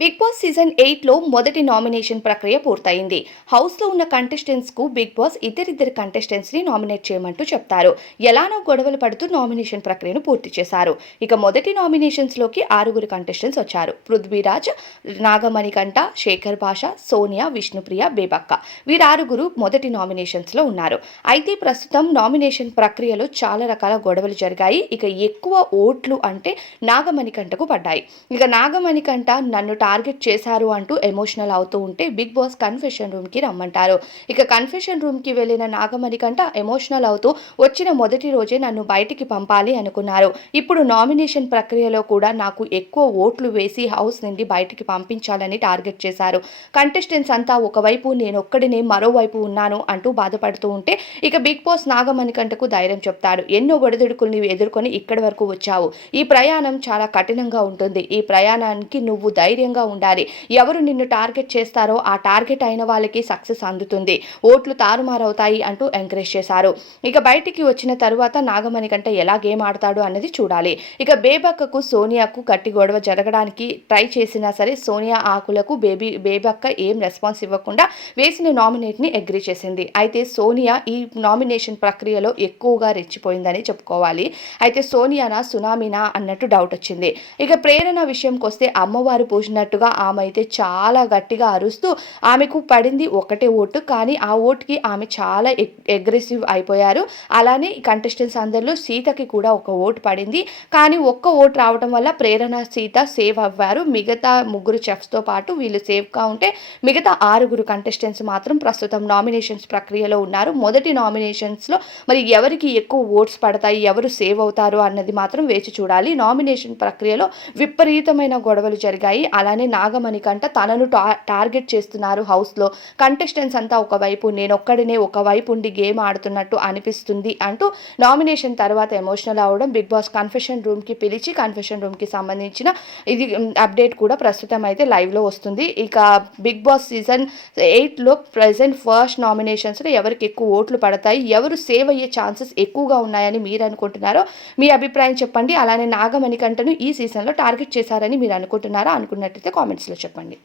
Big Boss season 8లో మొదటి nomination ప్రక్రియ పూర్తయింది. హౌస్లో ఉన్న కంటెస్టెంట్స్కు బిగ్ బాస్ ఇద్దరిద్దరు కంటెస్టెంట్స్ని నామినేట్ చేయమంటూ చెప్తారు. ఎలానో గొడవలు పడుతూ నామినేషన్ ప్రక్రియను పూర్తి చేశారు. ఇక మొదటి నామినేషన్స్లోకి 6 కంటెస్టెంట్స్ వచ్చారు. పృథ్వీరాజ్, నాగమణికంఠ, శేఖర్ భాష, సోనియా, విష్ణుప్రియ, బేబక్క వీరారుగురు మొదటి నామినేషన్స్లో ఉన్నారు. అయితే ప్రస్తుతం నామినేషన్ ప్రక్రియలో చాలా రకాల గొడవలు జరిగాయి. ఇక ఎక్కువ ఓట్లు అంటే నాగమణికంఠకు పడ్డాయి. ఇక నాగమణికంఠ నన్ను టార్గెట్ చేశారు అంటూ ఎమోషనల్ అవుతూ ఉంటే బిగ్ బాస్ కన్ఫెషన్ రూమ్కి రమ్మంటారు. ఇక కన్ఫెషన్ రూమ్కి వెళ్ళిన నాగమణికంఠ ఎమోషనల్ అవుతూ వచ్చిన మొదటి రోజే నన్ను బయటికి పంపాలి అనుకున్నారు. ఇప్పుడు నామినేషన్ ప్రక్రియలో కూడా నాకు ఎక్కువ ఓట్లు వేసి హౌస్ నుండి బయటికి పంపించాలని టార్గెట్ చేశారు. కంటెస్టెంట్స్ అంతా ఒకవైపు నేనొక్కడినే మరోవైపు ఉన్నాను అంటూ బాధపడుతూ ఉంటే ఇక బిగ్ బాస్ నాగమణికంఠకు ధైర్యం చెప్తాడు. ఎన్నో ఒడిదుడుకుల్ని ఎదుర్కొని ఇక్కడి వరకు వచ్చావు. ఈ ప్రయాణం చాలా కఠినంగా ఉంటుంది. ఈ ప్రయాణానికి నువ్వు ధైర్యంగా ఉండాలి. ఎవరు నిన్ను టార్గెట్ చేస్తారో ఆ టార్గెట్ అయిన వాళ్ళకి సక్సెస్ అందుతుంది. ఓట్లు తారుమారవుతాయి అంటూ ఎంకరేజ్ చేశారు. ఇక బయటికి వచ్చిన తరువాత నాగమణికంఠ ఎలా గేమ్ ఆడతాడు అన్నది చూడాలి. ఇక బేబక్కకు సోనియాకు గట్టి గొడవ జరగడానికి ట్రై చేసినా సరే సోనియా ఆకులకు బేబక్క ఏం రెస్పాన్స్ ఇవ్వకుండా వేసిన నామినేట్ని అగ్రీ చేసింది. అయితే సోనియా ఈ నామినేషన్ ప్రక్రియలో ఎక్కువగా రెచ్చిపోయిందని చెప్పుకోవాలి. అయితే సోనియానా సునామీనా అన్నట్టు డౌట్ వచ్చింది. ఇక ప్రేరణ విషయంకి వస్తే అమ్మవారు పూసినట్టుగా ఆమె అయితే చాలా గట్టిగా అరుస్తూ ఆమెకు పడింది ఒకటే ఓటు. కానీ ఆ ఓటుకి ఆమె చాలా అగ్రెసివ్ అయిపోయారు. అలానే కంటెస్టెంట్స్ అందరిలో సీతకి కూడా ఒక ఓటు పడింది. కానీ ఒక్క ఓటు రావడం వల్ల ప్రేరణ, సీత సేవ్ అవ్వారు. మిగతా 3 చెఫ్స్తో పాటు వీళ్ళు సేఫ్గా ఉంటే మిగతా 6 కంటెస్టెంట్స్ మాత్రం ప్రస్తుతం నామినేషన్స్ ప్రక్రియలో ఉన్నారు. మొదటి నామినేషన్స్లో మరి ఎవరికి ఎక్కువ ఓట్స్ పడతాయి, ఎవరు సేవ్ అవుతారు అన్నది మాత్రం వేచి చూడాలి. నామినేషన్ ప్రక్రియలో విపరీతమైన గొడవలు జరిగాయి. అలానే నాగమణికంఠ తనను టార్గెట్ చేస్తున్నారు హౌస్లో. కంటెస్టెంట్స్ అంతా ఒకవైపు, నేనొక్కడినే ఒకవైపు ఉండి గేమ్ ఆడుతున్నట్టు అనిపిస్తుంది అంటూ నామినేషన్ తర్వాత ఎమోషనల్ అవ్వడం బిగ్ బాస్ కన్ఫెషన్ రూమ్కి పిలిచి కన్ఫెషన్ రూమ్కి సంబంధించిన ఇది అప్డేట్ కూడా ప్రస్తుతం అయితే లైవ్లో వస్తుంది. ఇక బిగ్ బాస్ సీజన్ 8లో ప్రెజెంట్ ఫస్ట్ నామినేషన్స్లో ఎవరికి ఎక్కువ ఓట్లు పడతాయి, ఎవరు సేవ్ అయ్యే ఛాన్సెస్ ఎక్కువగా ఉన్నాయని మీరు అనుకుంటున్నారో మీ అభిప్రాయం చెప్పండి. అలానే నాగమణికంఠను ఈ సీజన్లో టార్గెట్ చేశారని మీరు అనుకుంటున్నారా? అనుకున్నట్టయితే కామెంట్స్లో చెప్పండి.